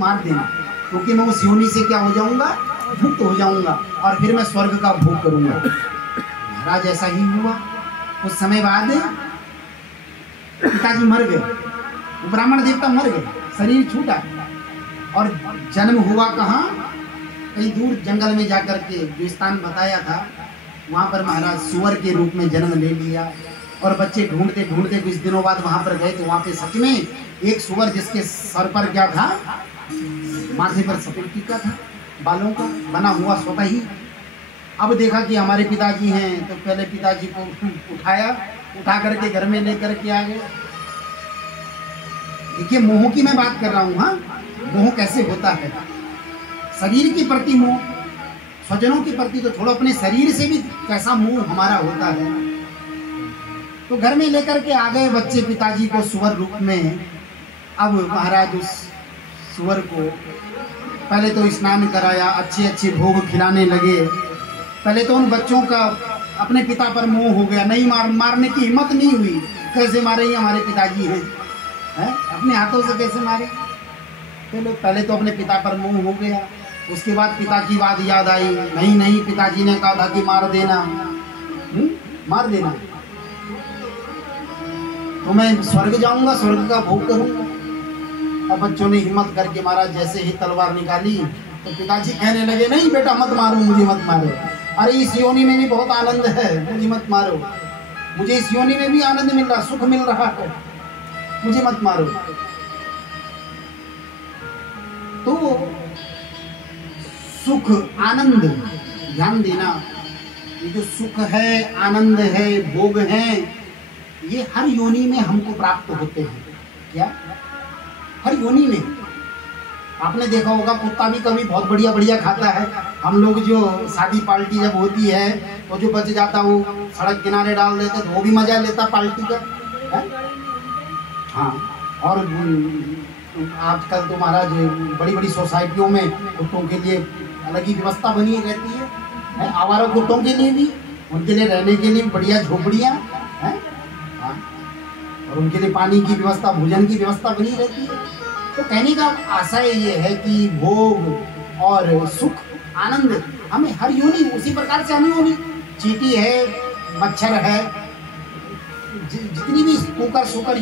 मार देना, क्योंकि मैं उस योनि से क्या हो जाऊंगा, मुक्त हो जाऊंगा और फिर मैं स्वर्ग का भोग करूंगा। महाराज ऐसा ही हुआ। कुछ समय बाद पिताजी मर गए, वो ब्राह्मण देवता मर गए, शरीर छूटा और जन्म हुआ कहाँ, कहीं दूर जंगल में जाकर के जो स्थान बताया था वहाँ पर महाराज सुअर के रूप में जन्म ले लिया। और बच्चे ढूंढते ढूंढते कुछ दिनों बाद वहाँ पर गए तो वहाँ पे सच में एक सुअर जिसके सर पर क्या था, माथे पर सफेद टीका था, बालों का बना हुआ स्वतः ही। अब देखा कि हमारे पिताजी हैं, तो पहले पिताजी को उठा करके घर में लेकर के आ गए। देखिए मोह की मैं बात कर रहा हूँ। हाँ, मोह कैसे होता है, शरीर के प्रति मोह, स्वजनों के प्रति तो छोड़ो, अपने शरीर से भी कैसा मोह हमारा होता है। तो घर में लेकर के आ गए बच्चे पिताजी को सुअर रूप में। अब महाराज उस सुअर को पहले तो स्नान कराया, अच्छे अच्छे भोग खिलाने लगे। पहले तो उन बच्चों का अपने पिता पर मोह हो गया, नहीं मारने की हिम्मत नहीं हुई। कैसे मारे, हमारे पिताजी हैं, अपने हाथों से कैसे मारे। पहले तो अपने पिता पर मोह हो गया। उसके बाद पिता की बात याद आई, नहीं पिताजी ने कहा था कि मार देना, मार देना तो मैं स्वर्ग जाऊंगा, स्वर्ग का भोग करूंगा। अब बच्चों ने हिम्मत करके महाराज जैसे ही तलवार निकाली तो पिताजी कहने लगे, नहीं बेटा मत मारो, मुझे मत मारो, अरे इस योनि में भी बहुत आनंद है, मुझे मत मारो, मुझे इस योनि में भी आनंद मिल रहा, सुख मिल रहा है, मुझे मत मारो। तो सुख आनंद, ध्यान देना, ये जो सुख है, आनंद है, भोग है, ये हर योनि में हमको प्राप्त होते हैं। क्या? हर योनि में। आपने देखा होगा कुत्ता भी कभी बहुत बढ़िया बढ़िया खाता है। हम लोग जो शादी पार्टी जब होती है तो जो बच जाता वो सड़क किनारे डाल देते, तो वो भी मजा लेता पार्टी का है? हाँ, और आजकल तो महाराज बड़ी बड़ी सोसाइटियों में कुत्तों के लिए अलग ही व्यवस्था बनी रहती है, आवारा कुत्तों के लिए भी, उनके लिए रहने के लिए बढ़िया झोपड़ियाँ हैं, और उनके लिए पानी की व्यवस्था, भोजन की व्यवस्था बनी रहती है। तो कहने का आशय ये है कि भोग और सुख, आनंद हमें हर योनि, उसी प्रकार से हमें योनि, चींटी है, मच्छर है, जितनी भी कुकर सुकर